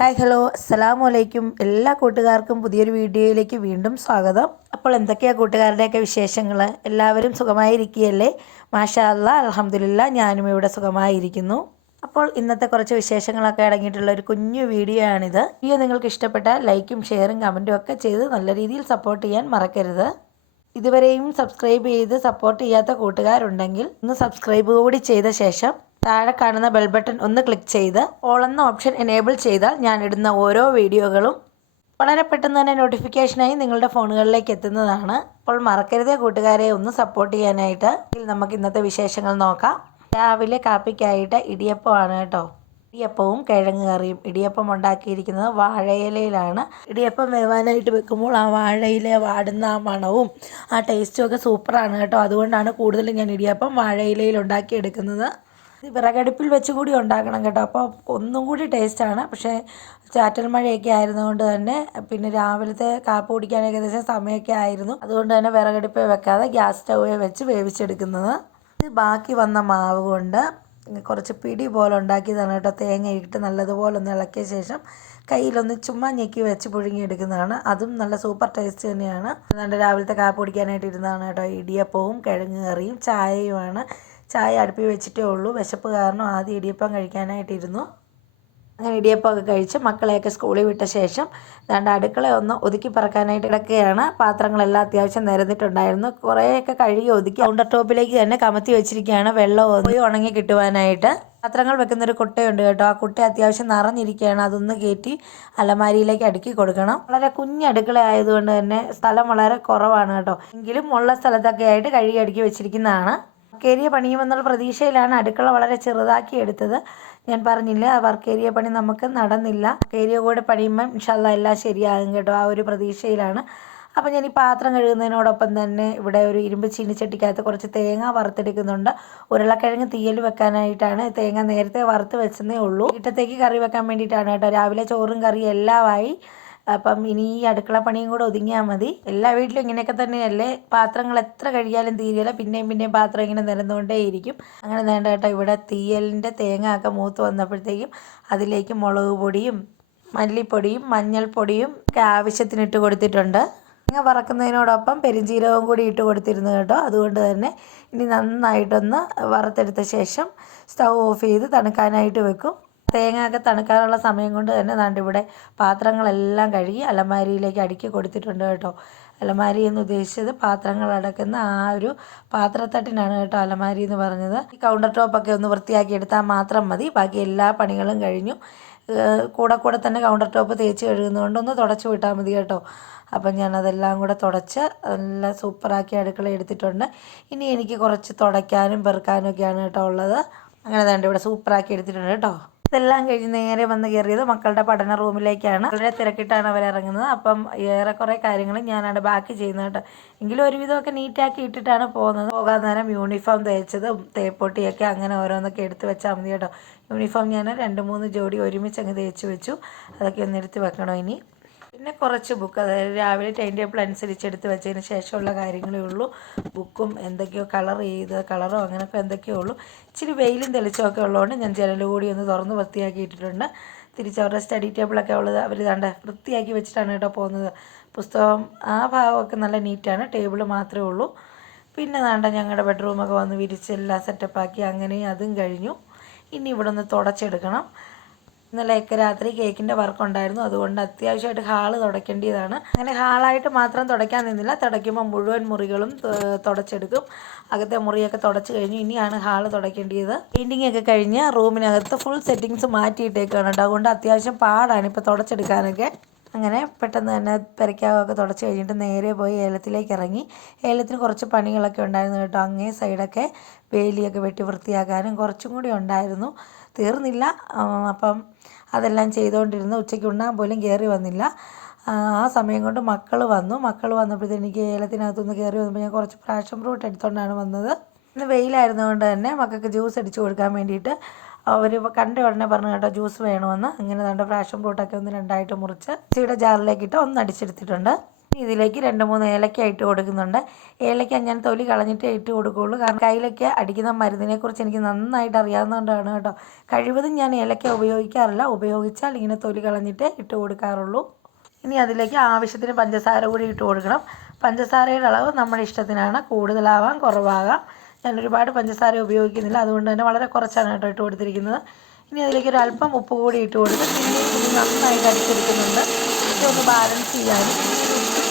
Hi hello. അസ്സലാമു അലൈക്കും. എല്ലാ കൂട്ടുകാർക്കും പുതിയൊരു വീഡിയോയിലേക്ക് വീണ്ടും സ്വാഗതം. അപ്പോൾ എന്തൊക്കെയാണ് കൂട്ടുകാരുടെയൊക്കെ വിശേഷങ്ങൾ എല്ലാവരും സുഖമായിരിക്കുകയല്ലേ? മാഷാ അല്ലാ അലഹമുല്ല ഞാനും ഇവിടെ സുഖമായിരിക്കുന്നു. അപ്പോൾ ഇന്നത്തെ കുറച്ച് വിശേഷങ്ങളൊക്കെ അടങ്ങിയിട്ടുള്ള ഒരു കുഞ്ഞു വീഡിയോ ആണിത്. വീഡിയോ നിങ്ങൾക്ക് ഇഷ്ടപ്പെട്ട ലൈക്കും ഷെയറും കമന്റും ഒക്കെ ചെയ്ത് നല്ല രീതിയിൽ സപ്പോർട്ട് ചെയ്യാൻ മറക്കരുത്. ഇതുവരെയും സബ്സ്ക്രൈബ് ചെയ്ത് സപ്പോർട്ട് ചെയ്യാത്ത കൂട്ടുകാരുണ്ടെങ്കിൽ ഒന്ന് സബ്സ്ക്രൈബ് കൂടി ചെയ്ത ശേഷം താഴെ കാണുന്ന ബെൽ ബട്ടൺ ഒന്ന് ക്ലിക്ക് ചെയ്ത് ഓൾ എന്ന ഓപ്ഷൻ എനേബിൾ ചെയ്താൽ ഞാൻ ഇടുന്ന ഓരോ വീഡിയോകളും വളരെ പെട്ടെന്ന് തന്നെ നോട്ടിഫിക്കേഷനായി നിങ്ങളുടെ ഫോണുകളിലേക്ക് എത്തുന്നതാണ്. അപ്പോൾ മറക്കരുതേ കൂട്ടുകാരെ ഒന്ന് സപ്പോർട്ട് ചെയ്യാനായിട്ട്. നമുക്ക് ഇന്നത്തെ വിശേഷങ്ങൾ നോക്കാം. രാവിലെ കാപ്പിക്കായിട്ട് ഇടിയപ്പമാണ് കേട്ടോ. ഇടിയപ്പവും കിഴങ്ങ് കറിയും. ഇടിയപ്പം ഉണ്ടാക്കിയിരിക്കുന്നത് വാഴയിലയിലാണ്. ഇടിയപ്പം വരുവാനായിട്ട് വെക്കുമ്പോൾ ആ വാഴയില വാടുന്ന ആ മണവും ആ ടേസ്റ്റും ഒക്കെ സൂപ്പറാണ് കേട്ടോ. അതുകൊണ്ടാണ് കൂടുതലും ഞാൻ ഇടിയപ്പം വാഴയിലയിൽ ഉണ്ടാക്കിയെടുക്കുന്നത്. വിറകടുപ്പിൽ വെച്ച് കൂടി ഉണ്ടാക്കണം കേട്ടോ. അപ്പോൾ ഒന്നും കൂടി ടേസ്റ്റാണ് പക്ഷേ ചാറ്റൽ മഴയൊക്കെ ആയിരുന്നതുകൊണ്ട് തന്നെ പിന്നെ രാവിലത്തെ കാപ്പ് കുടിക്കാൻ ഏകദേശം സമയമൊക്കെ ആയിരുന്നു. അതുകൊണ്ട് തന്നെ വിറകടുപ്പേ വെക്കാതെ ഗ്യാസ് സ്റ്റൗവേ വെച്ച് വേവിച്ചെടുക്കുന്നത്. ഇത് ബാക്കി വന്ന മാവ് കൊണ്ട് കുറച്ച് പിടി പോലെ ഉണ്ടാക്കിയതാണ് കേട്ടോ. തേങ്ങ ഇട്ട് നല്ലതുപോലെ ഒന്ന് ഇളക്കിയ ശേഷം കയ്യിലൊന്ന് ചുമ്മാ ഞെക്കി വെച്ച് പുഴുങ്ങിയെടുക്കുന്നതാണ്. അതും നല്ല സൂപ്പർ ടേസ്റ്റ് തന്നെയാണ്. അതുകൊണ്ട് രാവിലത്തെ കാപ്പ് കുടിക്കാനായിട്ട് ഇരുന്നതാണ് കേട്ടോ. ഇടിയപ്പവും കിഴങ്ങ് കറിയും ചായയുമാണ്. ചായ അടുപ്പി വെച്ചിട്ടേ ഉള്ളൂ. വിശപ്പ് കാരണം ആദ്യം ഇടിയപ്പം കഴിക്കാനായിട്ടിരുന്നു. അങ്ങനെ ഇടിയപ്പമൊക്കെ കഴിച്ച് മക്കളെയൊക്കെ സ്കൂളിൽ വിട്ട ശേഷം രണ്ട് അടുക്കള ഒന്ന് ഒതുക്കി പറക്കാനായിട്ട് ഇടക്കുകയാണ് പാത്രങ്ങളെല്ലാം അത്യാവശ്യം നിരന്നിട്ടുണ്ടായിരുന്നു. കുറേയൊക്കെ കഴുകി ഒതുക്കി കൗണ്ടർ ടോപ്പിലേക്ക് തന്നെ കമത്തി വെച്ചിരിക്കുകയാണ്. വെള്ളം പോയി ഉണങ്ങി കിട്ടുവാനായിട്ട്. പാത്രങ്ങൾ വെക്കുന്ന ഒരു കുട്ടയുണ്ട് കേട്ടോ. ആ കുട്ട അത്യാവശ്യം നിറഞ്ഞിരിക്കുകയാണ്. അതൊന്ന് കയറ്റി അലമാരിയിലേക്ക് അടുക്കി കൊടുക്കണം. വളരെ കുഞ്ഞ് അടുക്കള ആയതുകൊണ്ട് തന്നെ സ്ഥലം വളരെ കുറവാണ് കേട്ടോ. എങ്കിലും ഉള്ള സ്ഥലത്തൊക്കെ ആയിട്ട് കഴുകി അടുക്കി വെച്ചിരിക്കുന്നതാണ്. വർക്കേരിയ പണിയുമെന്നുള്ള പ്രതീക്ഷയിലാണ് അടുക്കള വളരെ ചെറുതാക്കി എടുത്തത്. ഞാൻ പറഞ്ഞില്ല ആ വർക്കേരിയ പണി നമുക്ക് നടന്നില്ല. ഏരിയ കൂടെ പണിയുമ്പം ഇൻഷാല്ല എല്ലാം ശരിയാകും കേട്ടോ ആ ഒരു പ്രതീക്ഷയിലാണ്. അപ്പം ഞാൻ ഈ പാത്രം കഴുകുന്നതിനോടൊപ്പം തന്നെ ഇവിടെ ഒരു ഇരുമ്പ് ചീനിച്ചട്ടിക്കകത്ത് കുറച്ച് തേങ്ങ വറുത്തെടുക്കുന്നുണ്ട്. ഉരുളക്കിഴങ്ങ് തീയൽ വെക്കാനായിട്ടാണ് തേങ്ങ നേരത്തെ വറുത്ത് വെച്ചതേ ഉള്ളൂ. ഇട്ടത്തേക്ക് കറി വെക്കാൻ വേണ്ടിയിട്ടാണ് കേട്ടോ. രാവിലെ ചോറും കറിയും എല്ലാമായി. അപ്പം ഇനി ഈ അടുക്കള പണിയും കൂടെ ഒതുങ്ങിയാൽ മതി. എല്ലാ വീട്ടിലും ഇങ്ങനെയൊക്കെ തന്നെയല്ലേ? പാത്രങ്ങൾ എത്ര കഴിയാലും തീരില്ല പിന്നെയും പിന്നെയും പാത്രം ഇങ്ങനെ നിരന്നുകൊണ്ടേയിരിക്കും അങ്ങനെ വേണ്ട കേട്ടോ. ഇവിടെ തീയലിന്റെ തേങ്ങ ഒക്കെ മൂത്ത് വന്നപ്പോഴത്തേക്കും അതിലേക്ക് മുളക് പൊടിയും മല്ലിപ്പൊടിയും മഞ്ഞൾപ്പൊടിയും ഒക്കെ ആവശ്യത്തിന് ഇട്ട് കൊടുത്തിട്ടുണ്ട്. തേങ്ങ വറക്കുന്നതിനോടൊപ്പം പെരിഞ്ചീരകവും കൂടി ഇട്ട് കൊടുത്തിരുന്നു കേട്ടോ. അതുകൊണ്ട് തന്നെ ഇനി നന്നായിട്ടൊന്ന് വറുത്തെടുത്ത ശേഷം സ്റ്റൗ ഓഫ് ചെയ്ത് തണുക്കാനായിട്ട് വെക്കും. തേങ്ങ ഒക്കെ തണുക്കാനുള്ള സമയം കൊണ്ട് തന്നെ ദാണ്ട് ഇവിടെ പാത്രങ്ങളെല്ലാം കഴുകി അലമാരിയിലേക്ക് അടുക്കി കൊടുത്തിട്ടുണ്ട് കേട്ടോ. അലമാരി എന്ന് ഉദ്ദേശിച്ചത് പാത്രങ്ങൾ അടക്കുന്ന ആ ഒരു പാത്രത്തട്ടിനാണ് കേട്ടോ അലമാരി എന്ന് പറഞ്ഞത്. ഈ കൗണ്ടർ ടോപ്പൊക്കെ ഒന്ന് വൃത്തിയാക്കി എടുത്താൽ മാത്രം മതി. ബാക്കി എല്ലാ പണികളും കഴിഞ്ഞു. കൂടെ കൂടെ തന്നെ കൗണ്ടർ ടോപ്പ് തേച്ച് കഴുകുന്നതുകൊണ്ട് ഒന്ന് തുടച്ചു വിട്ടാൽ മതി കേട്ടോ. അപ്പം ഞാനതെല്ലാം കൂടെ തുടച്ച് നല്ല സൂപ്പറാക്കി അടുക്കള എടുത്തിട്ടുണ്ട്. ഇനി എനിക്ക് കുറച്ച് തുടയ്ക്കാനും പെറുക്കാനും ഒക്കെയാണ് കേട്ടോ ഉള്ളത്. അങ്ങനെ തന്നെ ഇവിടെ സൂപ്പറാക്കി എടുത്തിട്ടുണ്ട് കേട്ടോ. ഇതെല്ലാം കഴിഞ്ഞ് നേരെ വന്ന് കയറിയത് മക്കളുടെ പഠന റൂമിലേക്കാണ്. വളരെ തിരക്കിട്ടാണ് അവർ ഇറങ്ങുന്നത് അപ്പം ഏറെക്കുറെ കാര്യങ്ങൾ ഞാനാണ് ബാക്കി ചെയ്യുന്നത് കേട്ടോ. എങ്കിലും ഒരുവിധമൊക്കെ നീറ്റാക്കി ഇട്ടിട്ടാണ് പോകുന്നത്. പോകാൻ നേരം യൂണിഫോം തേച്ചതും തേപ്പൊട്ടിയൊക്കെ അങ്ങനെ ഓരോന്നൊക്കെ എടുത്ത് വെച്ചാൽ മതി കേട്ടോ. യൂണിഫോം ഞാൻ രണ്ട് മൂന്ന് ജോഡി ഒരുമിച്ച് അങ്ങ് തേച്ച് വെച്ചു. അതൊക്കെ ഒന്ന് എടുത്ത് വെക്കണം ഇനി? പിന്നെ കുറച്ച് ബുക്ക് അതായത് രാവിലെ ടൈം ടേബിൾ അനുസരിച്ച് എടുത്ത് വെച്ചതിന് ശേഷമുള്ള കാര്യങ്ങളേ ഉള്ളൂ. ബുക്കും എന്തൊക്കെയോ കളർ ചെയ്ത് കളറോ അങ്ങനെയൊക്കെ എന്തൊക്കെയോ ഉള്ളൂ. ഇച്ചിരി വെയിലും തെളിച്ചമൊക്കെ ഉള്ളതുകൊണ്ട് ഞാൻ ജനൽ കൂടി ഒന്ന് തുറന്ന് വൃത്തിയാക്കിയിട്ടിട്ടുണ്ട്. തിരിച്ച് അവരുടെ സ്റ്റഡി ടേബിളൊക്കെ ഉള്ളത് അവർ ഇതാണ്ട് വൃത്തിയാക്കി വെച്ചിട്ടാണ് കേട്ടോ പോകുന്നത്. പുസ്തകം ആ ഭാഗമൊക്കെ നല്ല നീറ്റാണ് ടേബിൾ മാത്രമേ ഉള്ളൂ. പിന്നെ വേണ്ട ഞങ്ങളുടെ ബെഡ്റൂമൊക്കെ വന്ന് വിരിച്ച് എല്ലാം സെറ്റപ്പാക്കി അങ്ങനെയും അതും കഴിഞ്ഞു. ഇനി ഇവിടെ ഒന്ന് തുടച്ചെടുക്കണം. ഇന്നലെയൊക്കെ രാത്രി കേക്കിന്റെ വർക്ക് ഉണ്ടായിരുന്നു അതുകൊണ്ട് അത്യാവശ്യമായിട്ട് ഹാൾ തുടയ്ക്കേണ്ടതാണ് അങ്ങനെ ഹാളായിട്ട് മാത്രം തുടയ്ക്കാൻ നിന്നില്ല. തുടയ്ക്കുമ്പോൾ മുഴുവൻ മുറികളും തുടച്ചെടുക്കും. അകത്തെ മുറിയൊക്കെ തുടച്ചു കഴിഞ്ഞു ഇനിയാണ് ഹാൾ തുടയ്ക്കേണ്ടത് പെയിന്റിങ് ഒക്കെ കഴിഞ്ഞ് റൂമിനകത്ത് ഫുൾ സെറ്റിങ്സ് മാറ്റിയിട്ടേക്കാണ് കേട്ടോ. അതുകൊണ്ട് അത്യാവശ്യം പാടാണ് ഇപ്പോൾ തുടച്ചെടുക്കാനൊക്കെ. അങ്ങനെ പെട്ടെന്ന് തന്നെ പെരയ്ക്കാവൊക്കെ തുടച്ച് കഴിഞ്ഞിട്ട് നേരെ പോയി ഏലത്തിലേക്ക് ഇറങ്ങി. ഏലത്തിന് കുറച്ച് പണികളൊക്കെ ഉണ്ടായിരുന്നു കേട്ടോ. അങ്ങേ സൈഡൊക്കെ വേലിയൊക്കെ വെട്ടി വൃത്തിയാക്കാനും കുറച്ചും കൂടി ഉണ്ടായിരുന്നു. തീർന്നില്ല. അപ്പം അതെല്ലാം ചെയ്തുകൊണ്ടിരുന്നു ഉച്ചയ്ക്ക് ഉണ്ണാൻ പോലും കയറി വന്നില്ല. ആ സമയം കൊണ്ട് മക്കൾ വന്നു. മക്കൾ വന്നപ്പോഴത്തേക്ക് എനിക്ക് ഏലത്തിനകത്തുനിന്ന് കയറി വന്നപ്പോൾ ഞാൻ കുറച്ച് പ്രാഷൻ ഫ്രൂട്ട് എടുത്തുകൊണ്ടാണ് വന്നത്. ഇന്ന് വെയിലായിരുന്നതുകൊണ്ട് തന്നെ മക്കൾക്ക് ജ്യൂസ് അടിച്ചു കൊടുക്കാൻ വേണ്ടിയിട്ട് അവർ കണ്ട ഉടനെ പറഞ്ഞു കേട്ടോ ജ്യൂസ് വേണമെന്ന്. അങ്ങനെ രണ്ട് ഫ്രാഷൻ ഫ്രൂട്ടൊക്കെ ഒന്ന് രണ്ടായിട്ട് മുറിച്ച് ചീട ജാറിലേക്ക് ഇട്ട് ഒന്ന് അടിച്ചെടുത്തിട്ടുണ്ട്. ഇതിലേക്ക് രണ്ട് മൂന്ന് ഏലക്ക ഇട്ട് കൊടുക്കുന്നുണ്ട്. ഏലക്ക ഞാൻ തൊലി കളഞ്ഞിട്ടേ ഇട്ട് കൊടുക്കുകയുള്ളൂ. കാരണം കയ്യിലൊക്കെ അടിക്കുന്ന മരുന്നിനെക്കുറിച്ച് എനിക്ക് നന്നായിട്ട് അറിയാവുന്നതുകൊണ്ടാണ് കേട്ടോ. കഴിവതും ഞാൻ ഏലക്ക ഉപയോഗിക്കാറില്ല. ഉപയോഗിച്ചാൽ ഇങ്ങനെ തൊലി കളഞ്ഞിട്ടേ ഇട്ട് കൊടുക്കാറുള്ളൂ. ഇനി അതിലേക്ക് ആവശ്യത്തിന് പഞ്ചസാര കൂടി ഇട്ട് കൊടുക്കണം. പഞ്ചസാരയുടെ അളവ് നമ്മുടെ ഇഷ്ടത്തിനാണ്. കൂടുതലാവാം കുറവാകാം. ഞാൻ ഒരുപാട് പഞ്ചസാര ഉപയോഗിക്കുന്നില്ല. അതുകൊണ്ട് തന്നെ വളരെ കുറച്ചാണ് കേട്ടോ ഇട്ട് കൊടുത്തിരിക്കുന്നത്. ഇനി അതിലേക്ക് ഒരു അല്പം ഉപ്പ് കൂടി ഇട്ട് കൊടുക്കും നന്നായിട്ട് അടിച്ചെടുക്കുന്നുണ്ട്. ഇതൊന്ന് ബാലൻസ് ചെയ്യാനും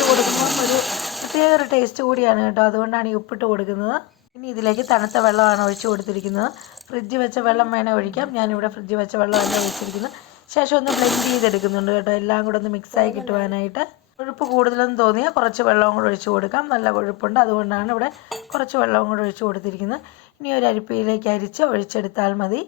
കൊടുക്കുമ്പോൾ ഒരു പ്രത്യേക ഒരു ടേസ്റ്റ് കൂടിയാണ് കേട്ടോ. അതുകൊണ്ടാണ് ഈ ഉപ്പിട്ട് കൊടുക്കുന്നത്. ഇനി ഇതിലേക്ക് തണുത്ത വെള്ളമാണ് ഒഴിച്ചു കൊടുത്തിരിക്കുന്നത്. ഫ്രിഡ്ജ് വെച്ച വെള്ളം വേണേൽ ഒഴിക്കാം. ഞാനിവിടെ ഫ്രിഡ്ജ് വെച്ച വെള്ളമല്ല ഒഴിച്ചിരിക്കുന്നത്. ശേഷം ഒന്ന് ബ്ലെൻഡ് ചെയ്തെടുക്കുന്നുണ്ട് കേട്ടോ. എല്ലാം കൂടെ ഒന്ന് മിക്സായി കിട്ടുവാനായിട്ട്. കൊഴുപ്പ് കൂടുതലൊന്നും തോന്നിയാൽ കുറച്ച് വെള്ളവും കൂടെ ഒഴിച്ചു കൊടുക്കാം. നല്ല കൊഴുപ്പുണ്ട്. അതുകൊണ്ടാണ് ഇവിടെ കുറച്ച് വെള്ളവും കൂടെ ഒഴിച്ചു കൊടുത്തിരിക്കുന്നത്. ഇനി ഒരു അരിപ്പയിലേക്ക് അരിച്ച് ഒഴിച്ചെടുത്താൽ മതി.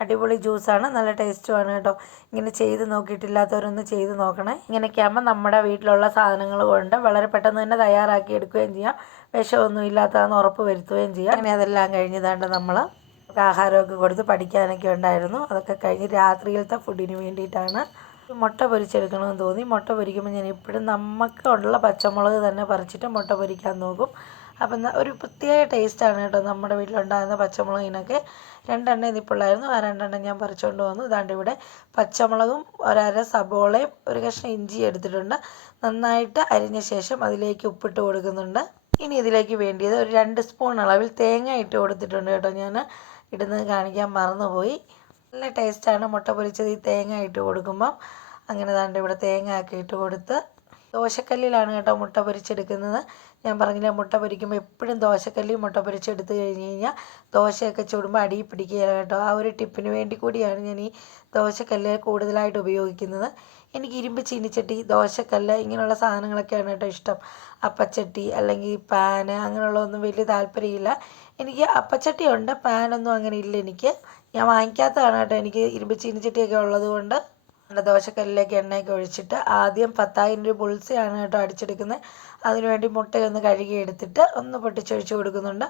അടിപൊളി ജ്യൂസാണ്. നല്ല ടേസ്റ്റുമാണ് കേട്ടോ. ഇങ്ങനെ ചെയ്ത് നോക്കിയിട്ടില്ലാത്തവരൊന്ന് ചെയ്ത് നോക്കണേ. ഇങ്ങനെയൊക്കെ ആകുമ്പോൾ നമ്മുടെ വീട്ടിലുള്ള സാധനങ്ങൾ കൊണ്ട് വളരെ പെട്ടെന്ന് തന്നെ തയ്യാറാക്കി എടുക്കുകയും ചെയ്യാം. വിഷമൊന്നും ഇല്ലാത്തതെന്ന് ഉറപ്പ് വരുത്തുകയും ചെയ്യാം. അങ്ങനെ അതെല്ലാം കഴിഞ്ഞതാണ്ട് നമ്മൾ ആഹാരമൊക്കെ കൊടുത്ത് പഠിക്കാനൊക്കെ ഉണ്ടായിരുന്നു. അതൊക്കെ കഴിഞ്ഞ് രാത്രിയിലത്തെ ഫുഡിന് വേണ്ടിയിട്ടാണ് മുട്ട പൊരിച്ചെടുക്കണമെന്ന് തോന്നി. മുട്ട പൊരിക്കുമ്പോൾ ഞാൻ എപ്പോഴും നമുക്കുള്ള പച്ചമുളക് തന്നെ പറിച്ചിട്ട് മുട്ട പൊരിക്കാൻ നോക്കും. അപ്പം ഒരു പ്രത്യേക ടേസ്റ്റാണ് കേട്ടോ നമ്മുടെ വീട്ടിലുണ്ടാകുന്ന പച്ചമുളകിനൊക്കെ. രണ്ടെണ്ണം ഇതിപ്പുള്ളായിരുന്നു ആ രണ്ടെണ്ണം ഞാൻ പറിച്ചുകൊണ്ട് വന്നു. ഇതാണ്ട് ഇവിടെ പച്ചമുളകും ഒരര സബോളയും ഒരു കഷ്ണം ഇഞ്ചി എടുത്തിട്ടുണ്ട്. നന്നായിട്ട് അരിഞ്ഞ ശേഷം അതിലേക്ക് ഉപ്പിട്ട് കൊടുക്കുന്നുണ്ട്. ഇനി ഇതിലേക്ക് വേണ്ടിയത് ഒരു രണ്ട് സ്പൂൺ അളവിൽ തേങ്ങ ഇട്ട് കൊടുത്തിട്ടുണ്ട് കേട്ടോ ഞാൻ ഇടുന്നത് കാണിക്കാൻ മറന്നുപോയി. നല്ല ടേസ്റ്റാണ് മുട്ട പൊരിച്ചത് ഈ തേങ്ങ ഇട്ട് കൊടുക്കുമ്പം. അങ്ങനെ ദാണ്ട് ഇവിടെ തേങ്ങ ഒക്കെ ഇട്ട് കൊടുത്ത്. ദോശക്കല്ലിലാണ് കേട്ടോ മുട്ട പൊരിച്ചെടുക്കുന്നത്. ഞാൻ പറഞ്ഞില്ല മുട്ട പൊരിക്കുമ്പോൾ എപ്പോഴും ദോശക്കല്ലിൽ മുട്ട പൊരിച്ചെടുത്ത് കഴിഞ്ഞ് കഴിഞ്ഞാൽ ദോശയൊക്കെ ചുടുമ്പോൾ അടിയിൽ പിടിക്കുകയില്ല കേട്ടോ. ആ ഒരു ടിപ്പിന് വേണ്ടി കൂടിയാണ് ഞാൻ ഈ ദോശക്കല്ല് കൂടുതലായിട്ട് ഉപയോഗിക്കുന്നത്. എനിക്ക് ഇരുമ്പ് ചീനിച്ചട്ടി ദോശക്കല്ല് ഇങ്ങനെയുള്ള സാധനങ്ങളൊക്കെയാണ് കേട്ടോ ഇഷ്ടം. അപ്പച്ചട്ടി അല്ലെങ്കിൽ പാന് അങ്ങനെയുള്ളതൊന്നും വലിയ താല്പര്യമില്ല. എനിക്ക് അപ്പച്ചട്ടി ഉണ്ട് പാനൊന്നും അങ്ങനെ ഇല്ല എനിക്ക്. ഞാൻ വാങ്ങിക്കാത്തതാണ് കേട്ടോ. എനിക്ക് ഇരുമ്പ് ചീനിച്ചട്ടിയൊക്കെ ഉള്ളത് കൊണ്ട് ദോശക്കല്ലിലേക്ക് എണ്ണയൊക്കെ ഒഴിച്ചിട്ട് ആദ്യം പത്തായിരം രൂപ പുളിസയാണ് കേട്ടോ അടിച്ചെടുക്കുന്നത്. അതിനുവേണ്ടി മുട്ടയൊന്ന് കഴുകി എടുത്തിട്ട് ഒന്ന് പൊട്ടിച്ചൊഴിച്ച് കൊടുക്കുന്നുണ്ട്.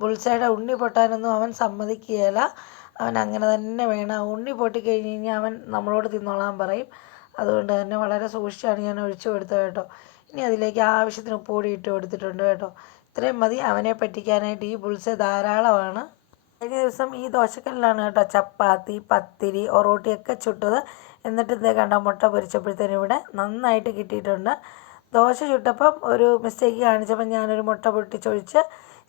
ബുൾസയുടെ ഉണ്ണി പൊട്ടാനൊന്നും അവൻ സമ്മതിക്കുകയില്ല. അവൻ അങ്ങനെ തന്നെ വേണം. ഉണ്ണി പൊട്ടിക്കഴിഞ്ഞ് കഴിഞ്ഞാൽ അവൻ നമ്മളോട് തിന്നോളാൻ പറയും. അതുകൊണ്ട് തന്നെ വളരെ സൂക്ഷിച്ചാണ് ഞാൻ ഒഴിച്ചു കൊടുത്തത് കേട്ടോ. ഇനി അതിലേക്ക് ആവശ്യത്തിന് ഉപ്പ് കൂടി ഇട്ട് കൊടുത്തിട്ടുണ്ട് കേട്ടോ. ഇത്രയും മതി. അവനെ പറ്റിക്കാനായിട്ട് ഈ ബുൾസ ധാരാളമാണ്. കഴിഞ്ഞ ദിവസം ഈ ദോശക്കല്ലിലാണ് കേട്ടോ ചപ്പാത്തി പത്തിരി ഒറോട്ടിയൊക്കെ ചുട്ടത്. എന്നിട്ട് ഇതേ കണ്ട മുട്ട പൊരിച്ചപ്പോഴത്തേനും ഇവിടെ നന്നായിട്ട് കിട്ടിയിട്ടുണ്ട്. ദോശ ചുട്ടപ്പം ഒരു മിസ്റ്റേക്ക് കാണിച്ചപ്പോൾ ഞാനൊരു മുട്ട പൊട്ടിച്ചൊഴിച്ച്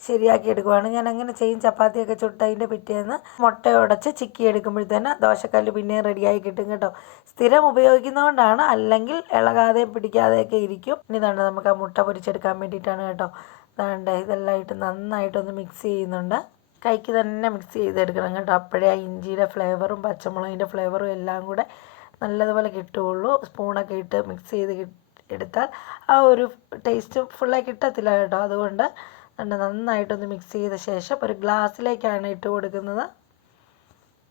ശരിയാക്കി എടുക്കുവാണ്. ഞാൻ അങ്ങനെ ചെയ്യും. ചപ്പാത്തിയൊക്കെ ചുട്ടതിന്റെ പിറ്റേന്ന് മുട്ട ഉടച്ച് ചിക്കി എടുക്കുമ്പോഴത്തേന് ദോശക്കല്ല് പിന്നെയും റെഡിയായി കിട്ടും കേട്ടോ. സ്ഥിരം ഉപയോഗിക്കുന്നതുകൊണ്ടാണ് അല്ലെങ്കിൽ ഇളകാതെയും പിടിക്കാതെയൊക്കെ ഇരിക്കും. ഇനി തന്നെ നമുക്ക് ആ മുട്ട പൊരിച്ചെടുക്കാൻ വേണ്ടിയിട്ടാണ് കേട്ടോ. അതാണ്ട് ഇതെല്ലാം ഇട്ട് നന്നായിട്ടൊന്ന് മിക്സ് ചെയ്യുന്നുണ്ട്. കൈക്ക് തന്നെ മിക്സ് ചെയ്തെടുക്കണം കേട്ടോ. അപ്പോഴേ ആ ഇഞ്ചിയുടെ ഫ്ലേവറും പച്ചമുളകിന്റെ ഫ്ലേവറും എല്ലാം കൂടെ നല്ലതുപോലെ കിട്ടുകയുള്ളൂ. സ്പൂണൊക്കെ ഇട്ട് മിക്സ് ചെയ്ത് എടുത്താൽ ആ ഒരു ടേസ്റ്റ് ഫുള്ളായി കിട്ടത്തില്ല കേട്ടോ. അതുകൊണ്ട് നന്നായിട്ടൊന്ന് മിക്സ് ചെയ്ത ശേഷം ഒരു ഗ്ലാസ്സിലേക്കാണ് ഇട്ട് കൊടുക്കുന്നത്.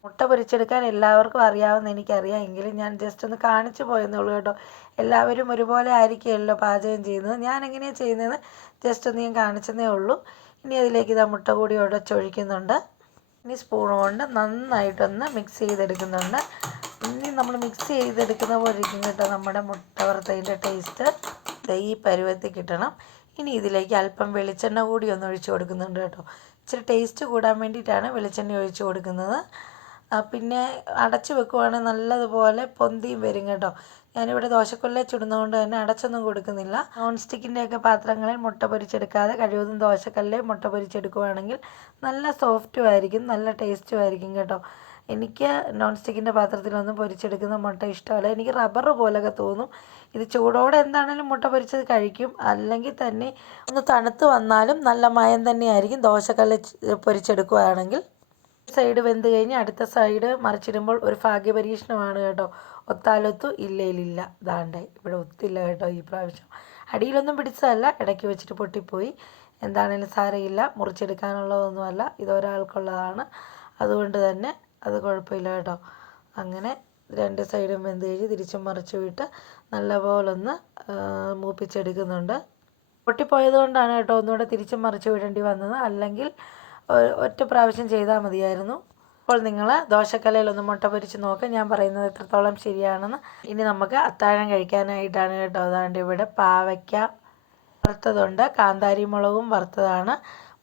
മുട്ട പൊരിച്ചെടുക്കാൻ എല്ലാവർക്കും അറിയാവുന്ന എനിക്കറിയാം. എങ്കിലും ഞാൻ ജസ്റ്റ് ഒന്ന് കാണിച്ചു പോയെന്നേ ഉള്ളൂ കേട്ടോ. എല്ലാവരും ഒരുപോലെ ആയിരിക്കുമല്ലോ പാചകം ചെയ്യുന്നത്. ഞാൻ എങ്ങനെയാണ് ചെയ്യുന്നതെന്ന് ജസ്റ്റ് ഒന്ന് ഞാൻ കാണിച്ചതേ ഉള്ളൂ. ഇനി അതിലേക്ക് ഇതാ മുട്ട കൂടി ഉടച്ചൊഴിക്കുന്നുണ്ട് ഇനി സ്പൂൺ കൊണ്ട് നന്നായിട്ടൊന്ന് മിക്സ് ചെയ്തെടുക്കുന്നുണ്ട്. ഇനി നമ്മൾ മിക്സ് ചെയ്തെടുക്കുന്ന പോലെ ഇരിക്കും കേട്ടോ നമ്മുടെ മുട്ട വറുത്തതിന്റെ ടേസ്റ്റ് ഈ പരുവത്തിൽ കിട്ടണം. ഇനി ഇതിലേക്ക് അല്പം വെളിച്ചെണ്ണ കൂടി ഒന്ന് ഒഴിച്ചു കൊടുക്കുന്നുണ്ട് കേട്ടോ. ഇച്ചിരി ടേസ്റ്റ് കൂടാൻ വേണ്ടിയിട്ടാണ് വെളിച്ചെണ്ണ ഒഴിച്ചു കൊടുക്കുന്നത്. പിന്നെ അടച്ചു വെക്കുവാണെങ്കിൽ നല്ലതുപോലെ പൊന്തിയും വരും കേട്ടോ. ഞാനിവിടെ ദോശക്കൊല്ല ചുടുന്നതുകൊണ്ട് തന്നെ അടച്ചൊന്നും കൊടുക്കുന്നില്ല. നോൺ സ്റ്റിക്കിന്റെയൊക്കെ പാത്രങ്ങളിൽ മുട്ട പൊരിച്ചെടുക്കാതെ കഴിവതും ദോശക്കല്ലേ മുട്ട പൊരിച്ചെടുക്കുവാണെങ്കിൽ നല്ല സോഫ്റ്റും ആയിരിക്കും നല്ല ടേസ്റ്റും ആയിരിക്കും കേട്ടോ. എനിക്ക് നോൺ സ്റ്റിക്കിന്റെ പാത്രത്തിലൊന്നും പൊരിച്ചെടുക്കുന്ന മുട്ട ഇഷ്ടമല്ല. എനിക്ക് റബ്ബർ പോലെയൊക്കെ തോന്നും. ഇത് ചൂടോടെ എന്താണെങ്കിലും മുട്ട പൊരിച്ചത് കഴിക്കും. അല്ലെങ്കിൽ തന്നെ ഒന്ന് തണുത്ത് വന്നാലും നല്ല മയം തന്നെയായിരിക്കും. ദോശക്കല്ല് പൊരിച്ചെടുക്കുകയാണെങ്കിൽ സൈഡ് വെന്ത് കഴിഞ്ഞ് അടുത്ത സൈഡ് മറിച്ചിടുമ്പോൾ ഒരു ഭാഗ്യ പരീക്ഷണമാണ് കേട്ടോ. ഒത്താലൊത്തു ഇല്ലയിലില്ല ദാണ്ടേ ഇവിടെ ഒത്തില്ല കേട്ടോ ഈ പ്രാവശ്യം. അടിയിലൊന്നും പിടിച്ചതല്ല. ഇടയ്ക്ക് വെച്ചിട്ട് പൊട്ടിപ്പോയി. എന്താണേലും സാരയില്ല മുറിച്ചെടുക്കാനുള്ളതൊന്നുമല്ല. ഇതൊരാൾക്കുള്ളതാണ് അതുകൊണ്ട് തന്നെ അത് കുഴപ്പമില്ല കേട്ടോ. അങ്ങനെ രണ്ട് സൈഡും വെന്ത് കഴിഞ്ഞ് തിരിച്ചും മറിച്ചും ഇട്ട് നല്ലപോലെ ഒന്ന് മൂപ്പിച്ചെടുക്കുന്നുണ്ട്. പൊട്ടിപ്പോയത് കൊണ്ടാണ് കേട്ടോ ഒന്നുകൂടെ തിരിച്ചും മറിച്ച് വിടേണ്ടി വന്നത്. അല്ലെങ്കിൽ ഒറ്റ പ്രാവശ്യം ചെയ്താൽ മതിയായിരുന്നു. അപ്പോൾ നിങ്ങൾ ദോശക്കലയിൽ ഒന്ന് മുട്ട പൊരിച്ച് നോക്കുക ഞാൻ പറയുന്നത് എത്രത്തോളം ശരിയാണെന്ന്. ഇനി നമുക്ക് അത്താഴം കഴിക്കാനായിട്ടാണ് കേട്ടോ. അതാണ്ട് ഇവിടെ പാവയ്ക്ക വറുത്തതുണ്ട്. കാന്താരി മുളകും വറുത്തതാണ്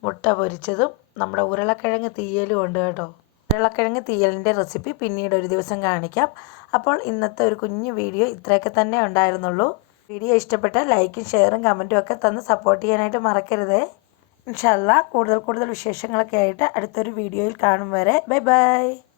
മുട്ട പൊരിച്ചതും. നമ്മുടെ ഉരുളക്കിഴങ്ങ് തീയലും ഉണ്ട് കേട്ടോ. ഉരുളക്കിഴങ്ങ് തീയലിന്റെ റെസിപ്പി പിന്നീട് ഒരു ദിവസം കാണിക്കാം. അപ്പോൾ ഇന്നത്തെ ഒരു കുഞ്ഞു വീഡിയോ ഇത്രയൊക്കെ തന്നെ ഉണ്ടായിരുന്നുള്ളൂ. വീഡിയോ ഇഷ്ടപ്പെട്ടാൽ ലൈക്കും ഷെയറും കമന്റും ഒക്കെ തന്ന് സപ്പോർട്ട് ചെയ്യാനായിട്ട് മറക്കരുതേ. ഇൻഷല്ല കൂടുതൽ കൂടുതൽ വിശേഷങ്ങളൊക്കെ ആയിട്ട് അടുത്തൊരു വീഡിയോയിൽ കാണും വരെ. Bye bye.